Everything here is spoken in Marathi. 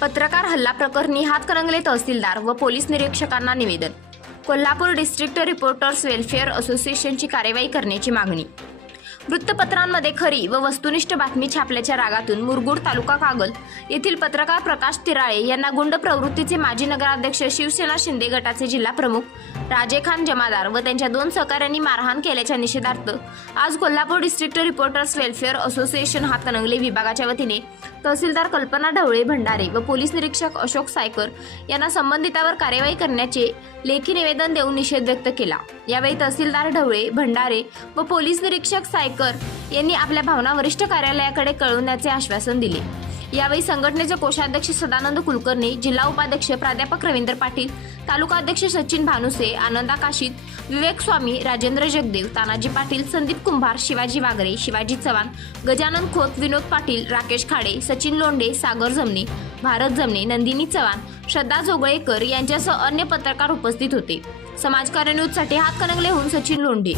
पत्रकार हल्ला प्रकरणी हातकणंगले तहसीलदार व पोलीस निरीक्षकांना निवेदन. कोल्हापूर डिस्ट्रिक्ट रिपोर्टर्स वेलफेअर असोसिएशनची कार्यवाही करण्याची मागणी. वृत्तपत्रांमध्ये खरी व वस्तुनिष्ठ बातमी छापल्याच्या रागातून मुरगुड तालुका कागल येथील पत्रकार प्रकाश तिराळे यांना गुंड प्रवृत्तीचे माजी नगराध्यक्ष शिवसेना शिंदे गटाचे जिल्हा प्रमुख राजे खान जमादार व त्यांच्या दोन सहकाऱ्यांनी मारहाण केल्याच्या निषेधार्थ आज Kolhapur district reporters welfare association Hatkanangale विभागाच्या वतीने तहसीलदार कल्पना ढवळे भंडारे व पोलीस निरीक्षक अशोक सायकर यांना संबंधितावर कार्यवाही करण्याचे लेखी निवेदन देऊन निषेध व्यक्त केला. यावेळी तहसीलदार ढवळे भंडारे व पोलीस निरीक्षक सायकर यांनी आपल्या भावना वरिष्ठ कार्यालयाकडे कळवण्याचे आश्वासन दिले. यावेळी संघटनेचे कोषाध्यक्ष सदानंद कुलकर्णी जिल्हा उपाध्यक्ष प्राध्यापक रवींद्र पाटील तालुका अध्यक्ष सचिन भानुसे आनंदा काशीत विवेक स्वामी राजेंद्र जगदेव तानाजी पाटील संदीप कुंभार शिवाजी वागरे शिवाजी चव्हाण गजानन खोत विनोद पाटील राकेश खाडे सचिन लोंडे सागर जमणे भारत जमणे नंदिनी चव्हाण श्रद्धा जोगळेकर यांच्यासह अन्य पत्रकार उपस्थित होते. समाजकार्य न्यूजसाठी हातकणंगलेहून सचिन लोंढे.